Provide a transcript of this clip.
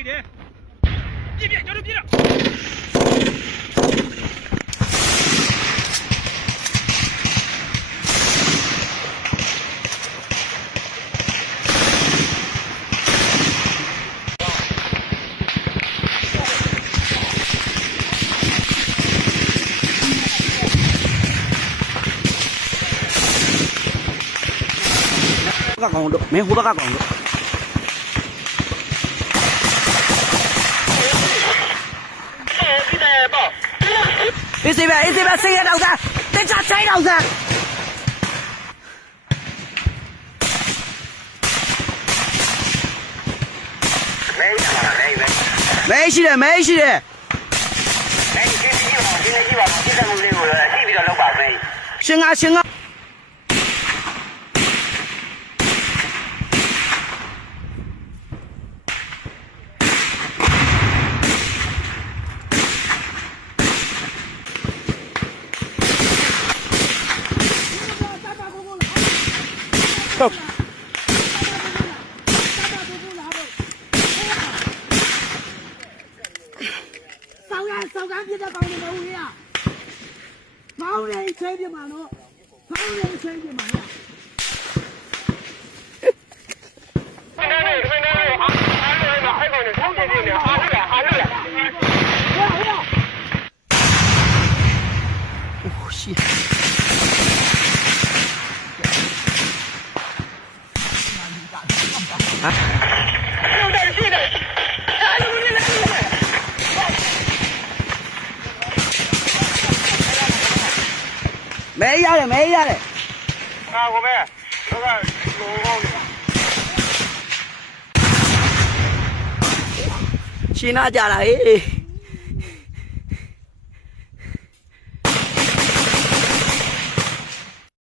လိုက်တယ်ပြည့်ကျွန်တော်ပြည့်တော့ဘက်ကကောင်တို့မင်းဟိုဘက်ကကောင်တို့အေးစေးပဲဆေးရတော့စားတက်ချချိုင်းတော့စားမဲရှိတယ်ဒီကြည့်ပါဒီစံမှုလေးကိုကြည့်ပြီးတော့လောက်ပါမယ်ရှင်ငါဆောက်ကပြတဲ့ကောင်တွေမဟုတ်ရမောင်းနေဆွဲပြမှာနော်ဖောင်းနေဆွဲပြမှာရမဲရတယ်ဟာကိုပဲတော့ကလိုကောင်းတယ် ရှင်းနာကြတာဟေး